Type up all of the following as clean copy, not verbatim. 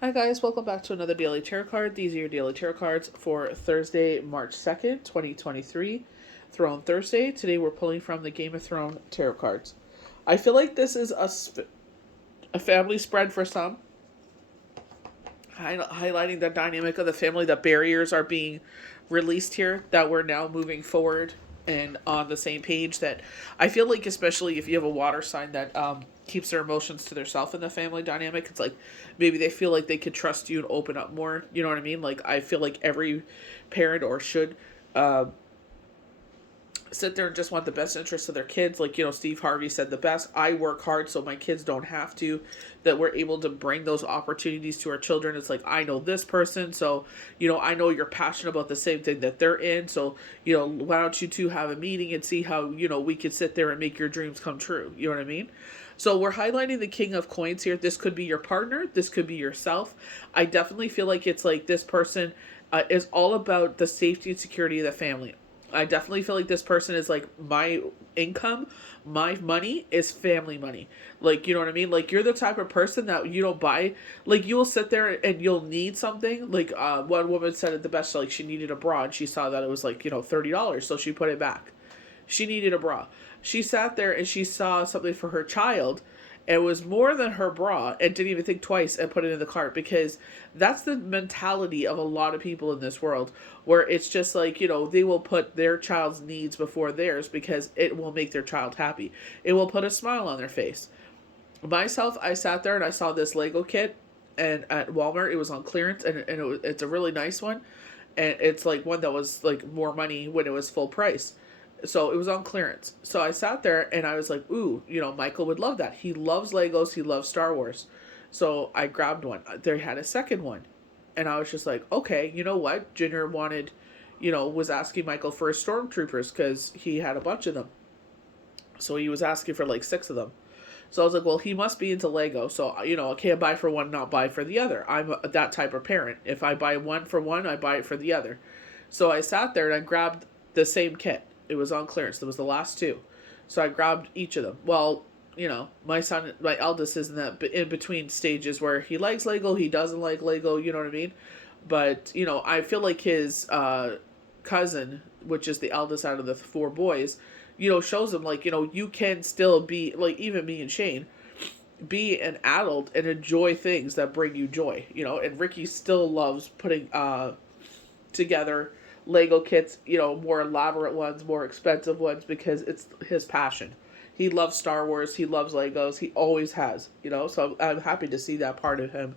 Hi guys, welcome back to another daily tarot card. These are your daily tarot cards for Thursday, March 2nd, 2023, Throne Thursday. Today we're pulling from the Game of Thrones tarot cards. I feel like this is a family spread for some, highlighting the dynamic of the family, that barriers are being released here, that we're now moving forward and on the same page. That I feel like, especially if you have a water sign that keeps their emotions to themselves in the family dynamic, it's like maybe they feel like they could trust you and open up more. You know what I mean? Like, I feel like every parent or should sit there and just want the best interest of their kids. Like, Steve Harvey said the best: I work hard so my kids don't have to. That we're able to bring those opportunities to our children. It's like, I know this person, so I know you're passionate about the same thing that they're in, so why don't you two have a meeting and see how we could sit there and make your dreams come true. You know what I mean? So we're highlighting the King of Coins here. This could be your partner, this could be yourself. I definitely feel like it's like this person is all about the safety and security of the family. I definitely feel like this person is like, my income, my money is family money. Like, you know what I mean? Like, you're the type of person that you don't buy. Like, you'll sit there and you'll need something. Like, one woman said it the best. Like, she needed a bra and she saw that it was like, $30. So she put it back. She needed a bra. She sat there and she saw something for her child. It was more than her bra and didn't even think twice and put it in the cart, because that's the mentality of a lot of people in this world, where it's just like, they will put their child's needs before theirs because it will make their child happy. It will put a smile on their face. Myself, I sat there and I saw this Lego kit, and at Walmart it was on clearance, and it's a really nice one, and it's like one that was like more money when it was full price. So it was on clearance. So I sat there and I was like, ooh, Michael would love that. He loves Legos, he loves Star Wars. So I grabbed one. They had a second one. And I was just like, okay, you know what? Junior wanted, was asking Michael for his stormtroopers because he had a bunch of them. So he was asking for like 6 of them. So I was like, well, he must be into Lego. So, I can't buy for one, not buy for the other. I'm that type of parent. If I buy one for one, I buy it for the other. So I sat there and I grabbed the same kit. It was on clearance. There was the last 2. So I grabbed each of them. Well, my son, my eldest, is in that in between stages where he likes Lego, he doesn't like Lego, you know what I mean? But, I feel like his cousin, which is the eldest out of the 4 boys, shows him, like, you can still be, like, even me and Shane, be an adult and enjoy things that bring you joy, and Ricky still loves putting together Lego kits, more elaborate ones, more expensive ones, because it's his passion. He loves Star Wars, he loves Legos, he always has, so I'm happy to see that part of him,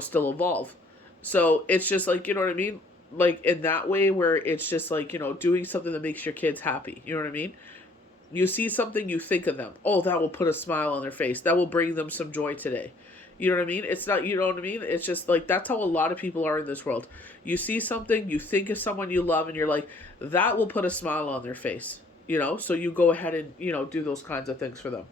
still evolve. So it's just like, you know what I mean? Like, in that way, where it's just like, doing something that makes your kids happy. You know what I mean? You see something, you think of them. Oh, that will put a smile on their face. That will bring them some joy today. You know what I mean? It's not, you know what I mean? It's just like, that's how a lot of people are in this world. You see something, you think of someone you love, and you're like, that will put a smile on their face. So you go ahead and, do those kinds of things for them.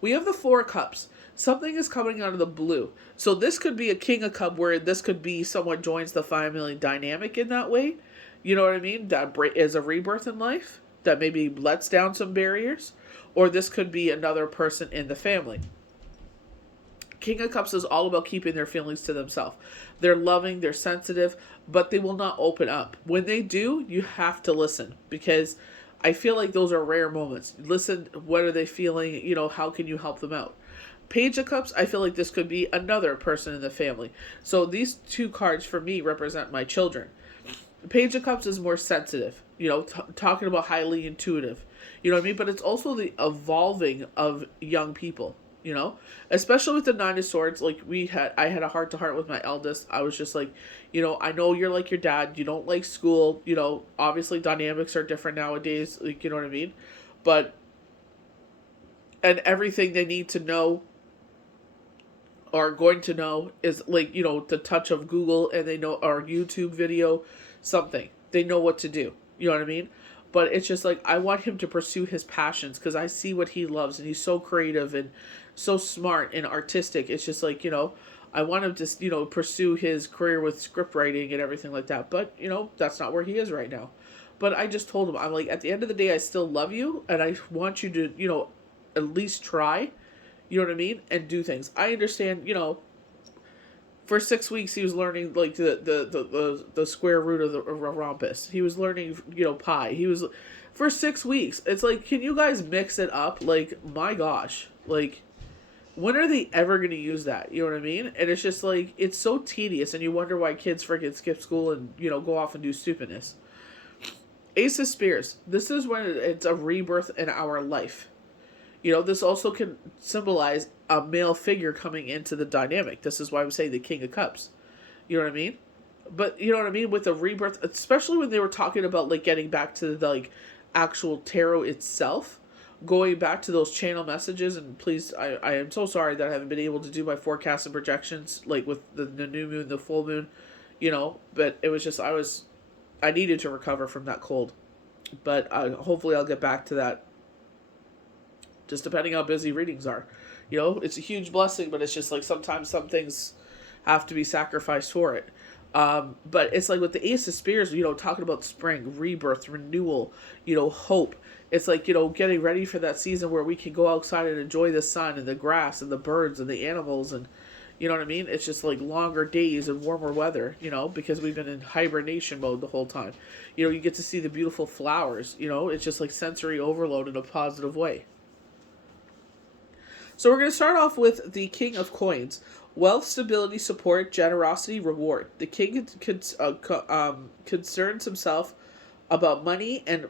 We have the 4 cups. Something is coming out of the blue. So this could be a King of Cup, where this could be someone joins the family dynamic in that way. You know what I mean? That is a rebirth in life that maybe lets down some barriers. Or this could be another person in the family. King of Cups is all about keeping their feelings to themselves. They're loving, they're sensitive, but they will not open up. When they do, you have to listen, because I feel like those are rare moments. Listen, what are they feeling? How can you help them out? Page of Cups, I feel like this could be another person in the family. So these 2 cards for me represent my children. Page of Cups is more sensitive, talking about highly intuitive. You know what I mean? But it's also the evolving of young people, especially with the 9 of Swords. Like, I had a heart to heart with my eldest. I was just like, I know you're like your dad. You don't like school. Obviously dynamics are different nowadays. Like, you know what I mean? But, and everything they need to know, are going to know, is like, the touch of Google, and they know, or YouTube video, something. They know what to do. You know what I mean? But it's just like, I want him to pursue his passions, because I see what he loves, and he's so creative and so smart and artistic. It's just like, I want him to, pursue his career with script writing and everything like that. But, that's not where he is right now. But I just told him, I'm like, at the end of the day, I still love you, and I want you to, at least try, you know what I mean, and do things. I understand, For 6 weeks, he was learning like the square root of the rhombus. He was learning, pi. He was for 6 weeks. It's like, can you guys mix it up? Like, my gosh, like, when are they ever going to use that? You know what I mean? And it's just like, it's so tedious, and you wonder why kids freaking skip school and go off and do stupidness. Ace of Spears. This is when it's a rebirth in our life. This also can symbolize a male figure coming into the dynamic. This is why I'm saying the King of Cups. You know what I mean? But you know what I mean with the rebirth, especially when they were talking about like getting back to the like actual tarot itself, going back to those channel messages. And please, I am so sorry that I haven't been able to do my forecasts and projections like with the new moon, the full moon, But it was just I needed to recover from that cold. But hopefully I'll get back to that. Just depending how busy readings are. It's a huge blessing, but it's just like sometimes some things have to be sacrificed for it. But it's like with the Ace of Spears, talking about spring, rebirth, renewal, hope. It's like, getting ready for that season where we can go outside and enjoy the sun and the grass and the birds and the animals. And you know what I mean? It's just like longer days and warmer weather, because we've been in hibernation mode the whole time. You get to see the beautiful flowers, it's just like sensory overload in a positive way. So we're going to start off with the King of Coins. Wealth, stability, support, generosity, reward. The king concerns himself about money and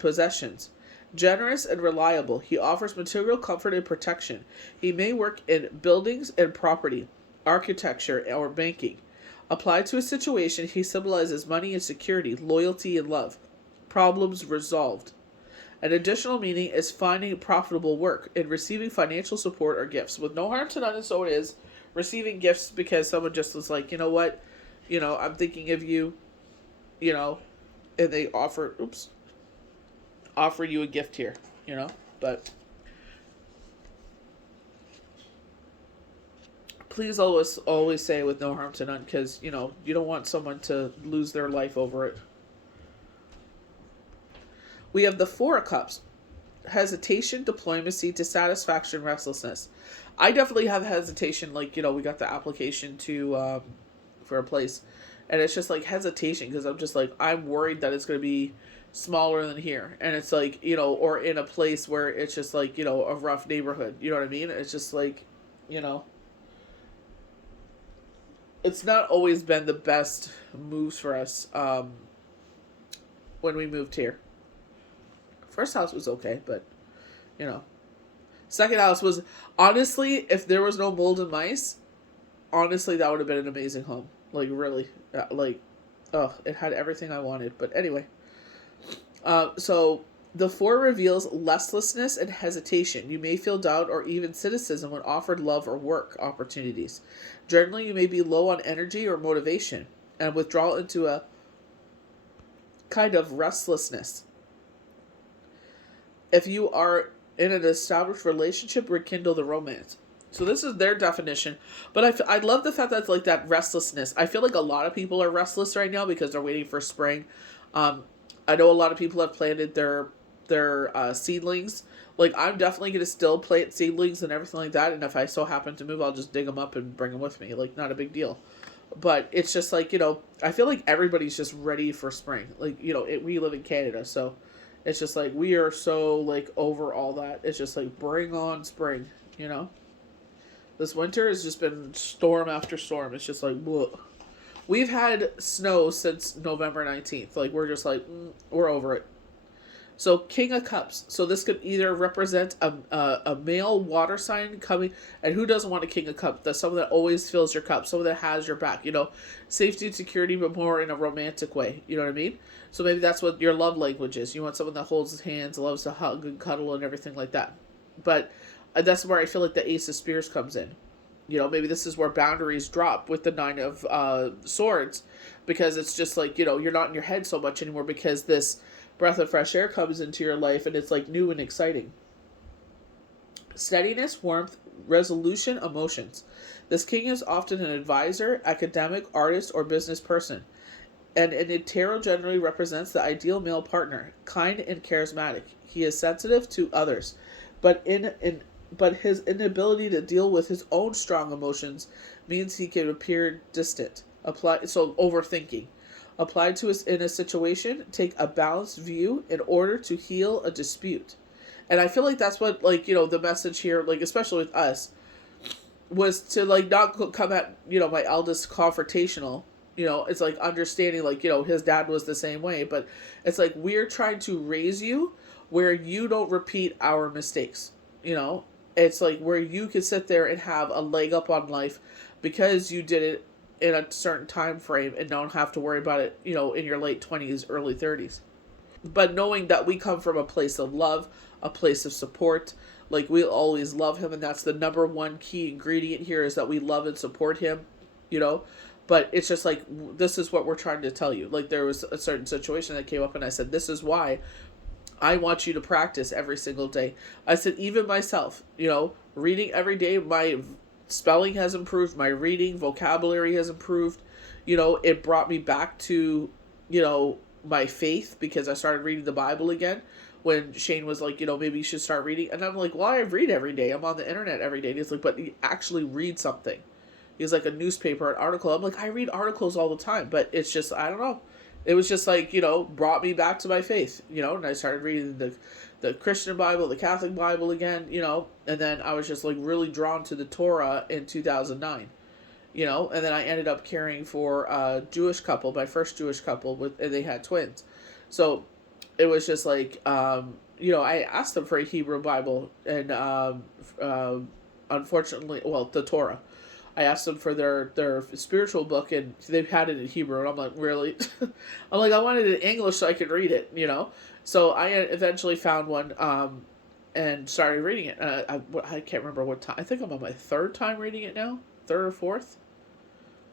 possessions. Generous and reliable. He offers material comfort and protection. He may work in buildings and property, architecture, or banking. Applied to a situation, he symbolizes money and security, loyalty and love. Problems resolved. An additional meaning is finding profitable work and receiving financial support or gifts. With no harm to none, and so it is. Receiving gifts because someone just was like, you know what? I'm thinking of you, and they offer you a gift here, But please always say with no harm to none, because, you don't want someone to lose their life over it. We have the Four of Cups. Hesitation, diplomacy, dissatisfaction, restlessness. I definitely have hesitation. Like, we got the application to for a place. And it's just like hesitation because I'm just like, I'm worried that it's going to be smaller than here. And it's like, or in a place where it's just like, a rough neighborhood. You know what I mean? It's just like, it's not always been the best moves for us when we moved here. First house was okay, but, Second house was, honestly, if there was no mold and mice, honestly, that would have been an amazing home. Like, really. It had everything I wanted. But anyway. So, the Four reveals restlessness and hesitation. You may feel doubt or even cynicism when offered love or work opportunities. Generally, you may be low on energy or motivation and withdrawal into a kind of restlessness. If you are in an established relationship, rekindle the romance. So this is their definition. But I love the fact that it's like that restlessness. I feel like a lot of people are restless right now because they're waiting for spring. I know a lot of people have planted their seedlings. Like, I'm definitely going to still plant seedlings and everything like that. And if I so happen to move, I'll just dig them up and bring them with me. Like, not a big deal. But it's just like, I feel like everybody's just ready for spring. Like, we live in Canada, so it's just like, we are so, like, over all that. It's just like, bring on spring, This winter has just been storm after storm. It's just like, whoa. We've had snow since November 19th. Like, we're just like, we're over it. So, King of Cups. So, this could either represent a male water sign coming. And who doesn't want a King of Cups? That's someone that always fills your cup. Someone that has your back. Safety and security, but more in a romantic way. You know what I mean? So, maybe that's what your love language is. You want someone that holds his hands, loves to hug and cuddle and everything like that. But that's where I feel like the Ace of Spears comes in. Maybe this is where boundaries drop with the Nine of Swords. Because it's just like, you're not in your head so much anymore because this breath of fresh air comes into your life and it's like new and exciting. Steadiness, warmth, resolution, emotions. This king is often an advisor, academic, artist, or business person. And in tarot generally represents the ideal male partner, kind and charismatic. He is sensitive to others, but in but his inability to deal with his own strong emotions means he can appear distant. Overthinking. Applied to us in a situation, take a balanced view in order to heal a dispute. And I feel like that's what, like, the message here, like, especially with us, was to, like, not come at, my eldest confrontational. It's like understanding, like, his dad was the same way, but it's like we're trying to raise you where you don't repeat our mistakes. you know it's like where you could sit there and have a leg up on life because you did it in a certain time frame and don't have to worry about it, in your late 20s, early 30s. But knowing that we come from a place of love, a place of support, like we always love him, and that's the number one key ingredient here, is that we love and support him, you know. But it's just like, this is what we're trying to tell you. Like, there was a certain situation that came up, and I said, this is why I want you to practice every single day. I said, even myself, reading every day, my spelling has improved, my reading vocabulary has improved. It brought me back to, my faith, because I started reading the Bible again when Shane was like, maybe you should start reading. And I'm like, well, I read every day. I'm on the internet every day. And he's like, but you actually read something. He's like, a newspaper, an article. I'm like, I read articles all the time, but it's just, I don't know. It was just like, brought me back to my faith, and I started reading the Christian Bible, the Catholic Bible again, and then I was just like really drawn to the Torah in 2009, and then I ended up caring for a Jewish couple, my first Jewish couple, and they had twins. So it was just like, I asked them for a Hebrew Bible, and unfortunately, well, the Torah. I asked them for their spiritual book, and they've had it in Hebrew, and I'm like, really? I'm like, I wanted it in English so I could read it, So I eventually found one, and started reading it. I can't remember what time. I think I'm on my third time reading it now, third or fourth.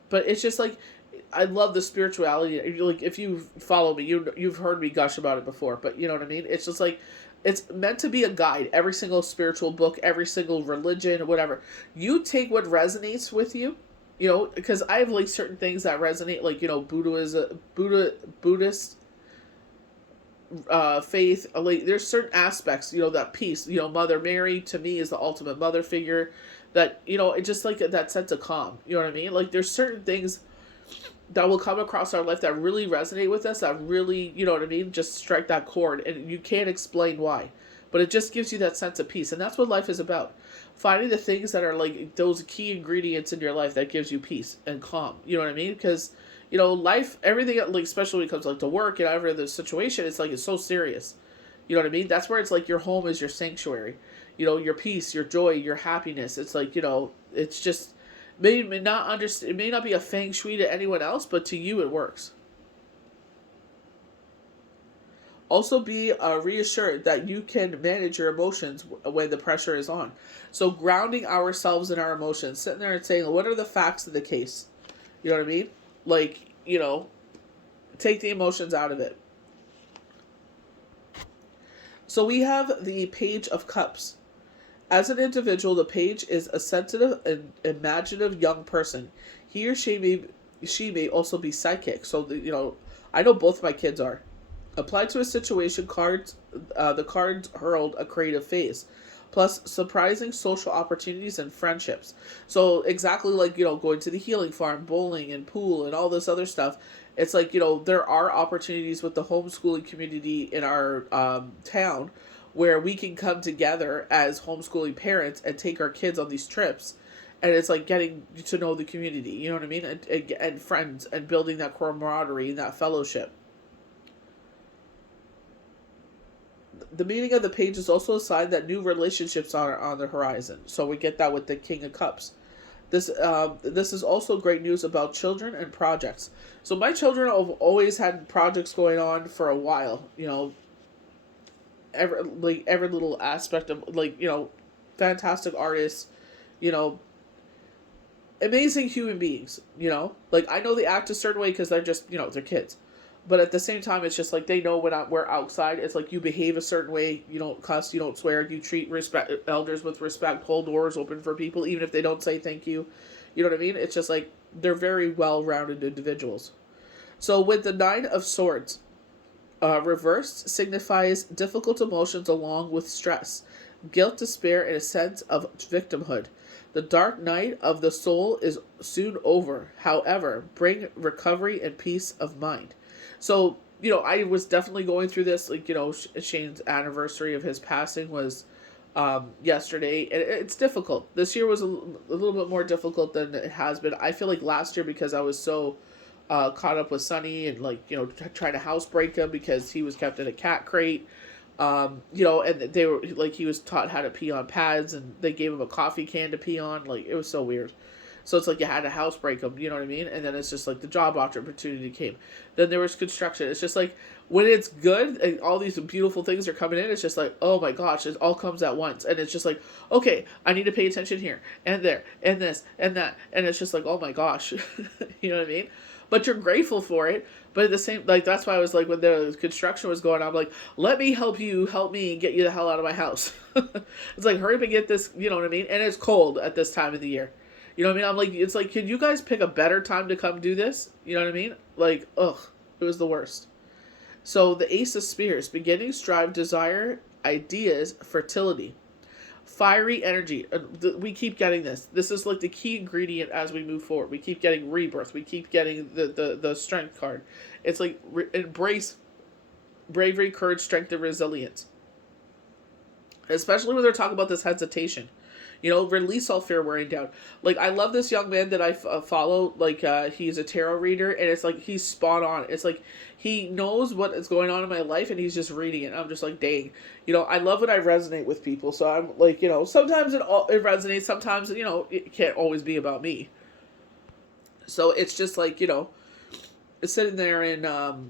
But it's just like, I love the spirituality. Like, if you follow me, you've heard me gush about it before. But you know what I mean. It's just like, it's meant to be a guide. Every single spiritual book, every single religion, whatever. You take what resonates with you, because I have like certain things that resonate, like Buddhist faith. Like, there's certain aspects, that peace. Mother Mary to me is the ultimate mother figure. That it just like that sense of calm. You know what I mean? Like, there's certain things that will come across our life that really resonate with us, that really, you know what I mean, just strike that chord, and you can't explain why, but it just gives you that sense of peace. And that's what life is about, finding the things that are like those key ingredients in your life that gives you peace and calm. You know what I mean? Because life, everything, like, especially when it comes like to work and every other situation, it's like, it's so serious. You know what I mean? That's where it's like your home is your sanctuary, your peace, your joy, your happiness. It's like, it's just, may not understand, it may not be a feng shui to anyone else, but to you it works. Also, be reassured that you can manage your emotions when the pressure is on. So grounding ourselves in our emotions, sitting there and saying, what are the facts of the case? You know what I mean? Like, take the emotions out of it. So we have the Page of Cups. As an individual, the page is a sensitive and imaginative young person. He or she may also be psychic. So, I know both my kids are. Applied to a situation, the cards herald a creative phase, plus surprising social opportunities and friendships. So exactly like, going to the healing farm, bowling and pool and all this other stuff. It's like, there are opportunities with the homeschooling community in our town, where we can come together as homeschooling parents and take our kids on these trips. And it's like getting to know the community, you know what I mean? And friends, and building that camaraderie and that fellowship. The meaning of the page is also a sign that new relationships are on the horizon. So we get that with the King of Cups. This is also great news about children and projects. So my children have always had projects going on for a while. Every little aspect of, like, fantastic artists, you know, amazing human beings. Like, I know they act a certain way because they're just, they're kids. But at the same time, it's just like they know when we're outside. It's like you behave a certain way. You don't cuss. You don't swear. You treat elders with respect. Hold doors open for people, even if they don't say thank you. You know what I mean? It's just like they're very well-rounded individuals. So with the Nine of Swords, reversed signifies difficult emotions along with stress. guilt, despair, and a sense of victimhood. The dark night of the soul is soon over. However, bring recovery and peace of mind. So, I was definitely going through this. Like, Shane's anniversary of his passing was yesterday, and it's difficult. This year was a little bit more difficult than it has been. I feel like last year, because I was so caught up with Sonny and, like, trying to housebreak him because he was kept in a cat crate. And they were like, he was taught how to pee on pads, and they gave him a coffee can to pee on. Like, it was so weird. So it's like you had to housebreak him, you know what I mean? And then it's just like the job opportunity came. Then there was construction. It's just like when it's good and all these beautiful things are coming in, it's just like, oh my gosh, it all comes at once. And it's just like, okay, I need to pay attention here and there and this and that. And it's just like, oh my gosh, you know what I mean? But you're grateful for it. But at the same, like, that's why I was like, when the construction was going on, I'm like, let me help me get you the hell out of my house. It's like, hurry up and get this, you know what I mean? And it's cold at this time of the year. You know what I mean? I'm like, it's like, can you guys pick a better time to come do this? You know what I mean? Like, ugh, it was the worst. So the Ace of Spears, beginnings, drive, desire, ideas, fertility. Fiery energy. We keep getting this. This is like the key ingredient as we move forward. We keep getting rebirth. We keep getting the strength card. It's like embrace bravery, courage, strength, and resilience. Especially when they're talking about this hesitation. Release all fear, worrying down. Like, I love this young man that I follow. Like, he's a tarot reader, and it's like, he's spot on. It's like, he knows what is going on in my life, and he's just reading it. I'm just like, dang. I love when I resonate with people. So I'm like, sometimes it resonates. Sometimes, it can't always be about me. So it's just like, sitting there and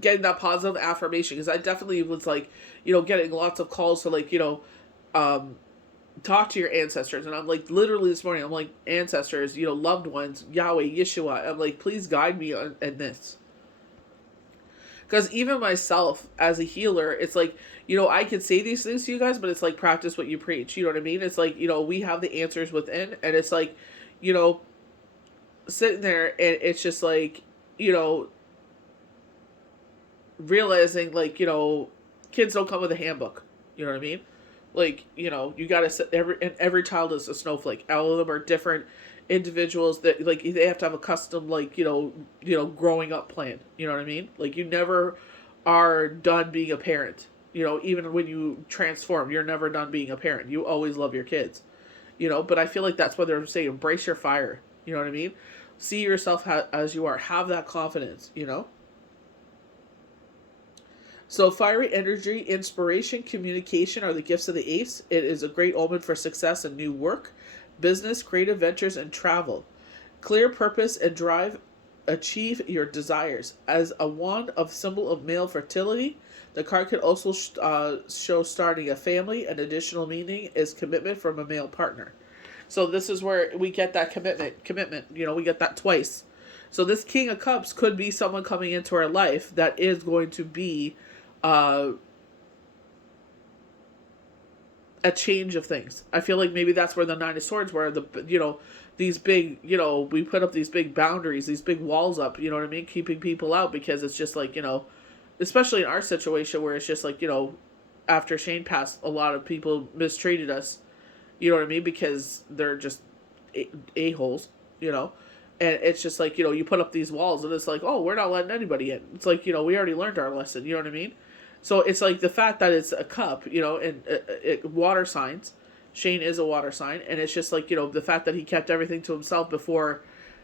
getting that positive affirmation. Because I definitely was like, getting lots of calls to, like, talk to your ancestors. And I'm like, literally this morning, I'm like, ancestors, loved ones, Yahweh, Yeshua, I'm like, please guide me in this. Because even myself as a healer, it's like, I can say these things to you guys, but it's like, practice what you preach. You know what I mean? It's like, we have the answers within, and it's like, sitting there, and it's just like, realizing, like, kids don't come with a handbook. You know what I mean? Like, you gotta set every child is a snowflake. All of them are different individuals that, like, they have to have a custom, like, growing up plan. You know what I mean? Like, you never are done being a parent. Even when you transform, you're never done being a parent. You always love your kids. But I feel like that's what they're saying. Embrace your fire. You know what I mean? See yourself as you are. Have that confidence, So fiery energy, inspiration, communication are the gifts of the ace. It is a great omen for success in new work, business, creative ventures, and travel. Clear purpose and drive achieve your desires. As a wand of symbol of male fertility, the card could also show starting a family. An additional meaning is commitment from a male partner. So this is where we get that commitment. We get that twice. So this King of Cups could be someone coming into our life that is going to be a change of things. I feel like maybe that's where the Nine of Swords, where these big, we put up these big boundaries, these big walls up, you know what I mean? Keeping people out, because it's just like, especially in our situation where it's just like, after Shane passed, a lot of people mistreated us, you know what I mean? Because they're just a-holes, And it's just like, you put up these walls, and it's like, oh, we're not letting anybody in. It's like, we already learned our lesson, you know what I mean? So it's like the fact that it's a cup, and water signs. Shane is a water sign, and it's just like, the fact that he kept everything to himself before.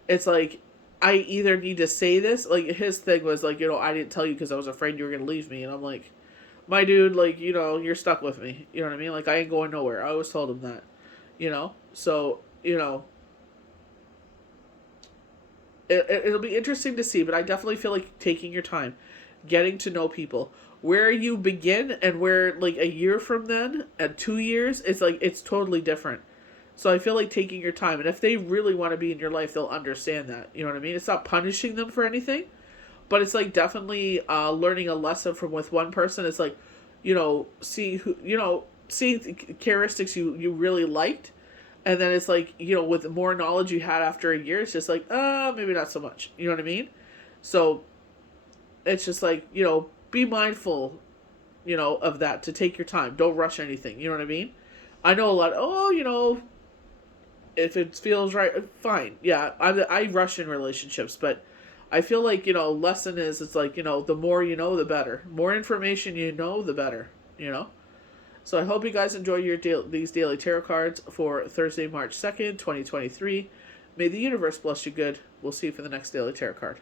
It's like, I either need to say this, like, his thing was like, I didn't tell you because I was afraid you were going to leave me. And I'm like, my dude, like, you're stuck with me. You know what I mean? Like, I ain't going nowhere. I always told him that, So, it'll be interesting to see, but I definitely feel like taking your time, getting to know people. Where you begin and where, like, a year from then and 2 years, it's like, it's totally different. So I feel like taking your time, and if they really want to be in your life, they'll understand that. You know what I mean? It's not punishing them for anything, but it's like definitely learning a lesson from with one person. It's like, see characteristics you really liked, and then it's like, with more knowledge you had after a year, it's just like, maybe not so much. You know what I mean? So it's just like, be mindful of that, to take your time. Don't rush anything. You know what I mean? I know a lot. Oh, if it feels right, fine. Yeah, I rush in relationships, but I feel like lesson is, it's like the more you know, the better. More information you know, the better. So I hope you guys enjoy these daily tarot cards for Thursday, March 2nd, 2023. May the universe bless you good. We'll see you for the next daily tarot card.